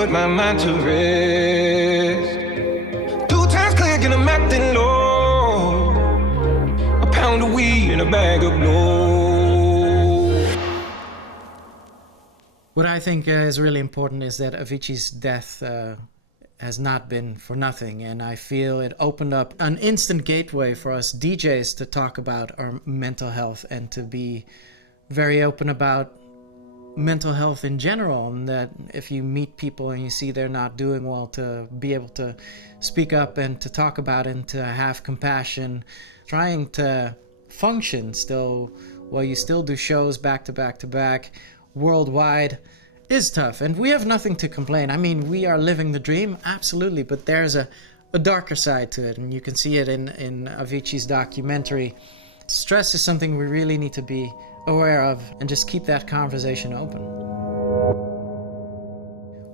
put my mind to rest. 2 times click and I'm acting low. A pound of weed and a bag of blow. What I think is really important is that Avicii's death has not been for nothing, and I feel it opened up an instant gateway for us DJs to talk about our mental health and to be very open about mental health in general, and that if you meet people and you see they're not doing well, to be able to speak up and to talk about it and to have compassion, trying to function still while you still do shows back to back to back worldwide is tough, and we have nothing to complain. I mean, we are living the dream, absolutely, but there's a darker side to it, and you can see it in Avicii's documentary. Stress is something we really need to be aware of and just keep that conversation open.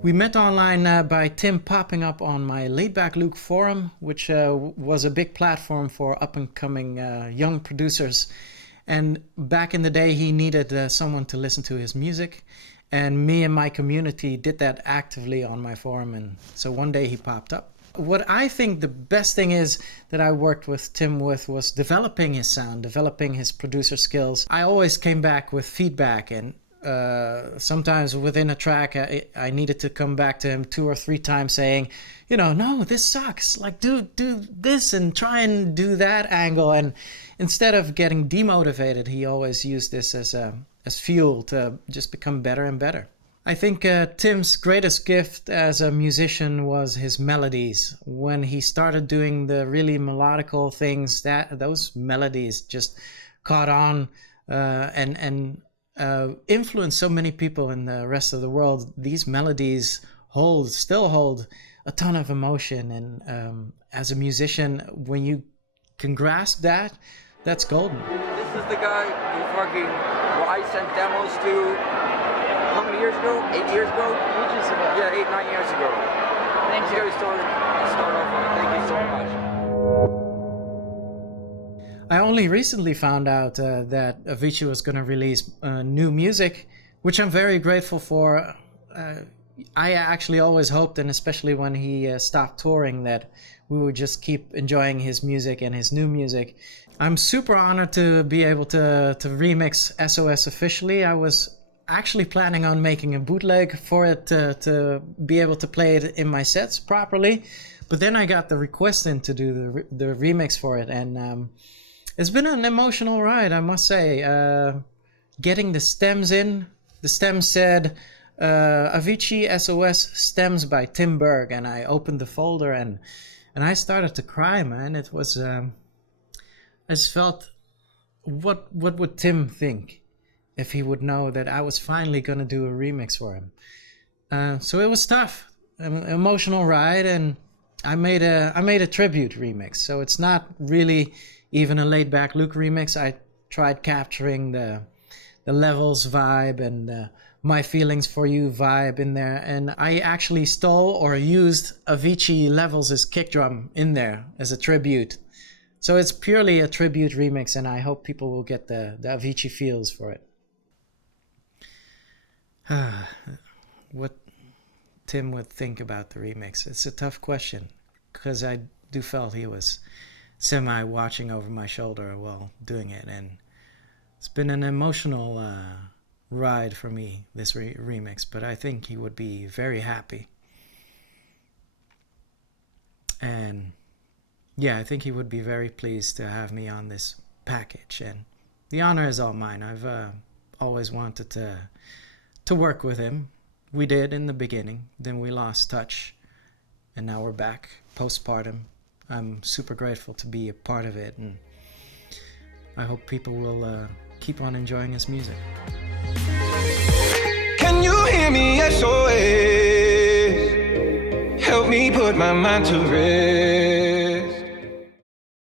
We met online by Tim popping up on my Laid Back Luke forum, which was a big platform for up-and-coming young producers. And back in the day, he needed someone to listen to his music. And me and my community did that actively on my forum. And so one day he popped up. What I think the best thing is that I worked with Tim with was developing his sound, developing his producer skills. I always came back with feedback, and sometimes within a track I needed to come back to him 2 or 3 times saying, no, this sucks, like do this and try and do that angle. And instead of getting demotivated, he always used this as fuel to just become better and better. I think Tim's greatest gift as a musician was his melodies. When he started doing the really melodical things, those melodies just caught on and influenced so many people in the rest of the world. These melodies still hold a ton of emotion, and as a musician, when you can grasp that, that's golden. This is the guy who I sent demos to. How many years ago? 8 years ago? Ages ago. Yeah, 8-9 years ago. Thank you. Start off with. Thank you so much. I only recently found out that Avicii was going to release new music, which I'm very grateful for. I actually always hoped, and especially when he stopped touring, that we would just keep enjoying his music and his new music. I'm super honored to be able to remix SOS officially. I was actually planning on making a bootleg for it to be able to play it in my sets properly, but then I got the request in to do the remix for it, and it's been an emotional ride, I must say. Getting the stems in, the stems said Avicii SOS stems by Tim Berg, and I opened the folder and I started to cry, man. It was I just felt, what would Tim think if he would know that I was finally going to do a remix for him. So it was tough, an emotional ride, and I made a tribute remix. So it's not really even a Laid Back Luke remix. I tried capturing the Levels vibe and My Feelings for You vibe in there, and I actually stole or used Avicii Levels' kick drum in there as a tribute. So it's purely a tribute remix, and I hope people will get the Avicii feels for it. What Tim would think about the remix. It's a tough question, because I do felt he was semi-watching over my shoulder while doing it, and it's been an emotional ride for me, this remix, but I think he would be very happy. And yeah, I think he would be very pleased to have me on this package, and the honor is all mine. I've always wanted to work with him. We did in the beginning, then we lost touch, and now we're back postpartum. I'm super grateful to be a part of it, and I hope people will keep on enjoying his music. Can you hear me? SOS. Help me put my mind to rest.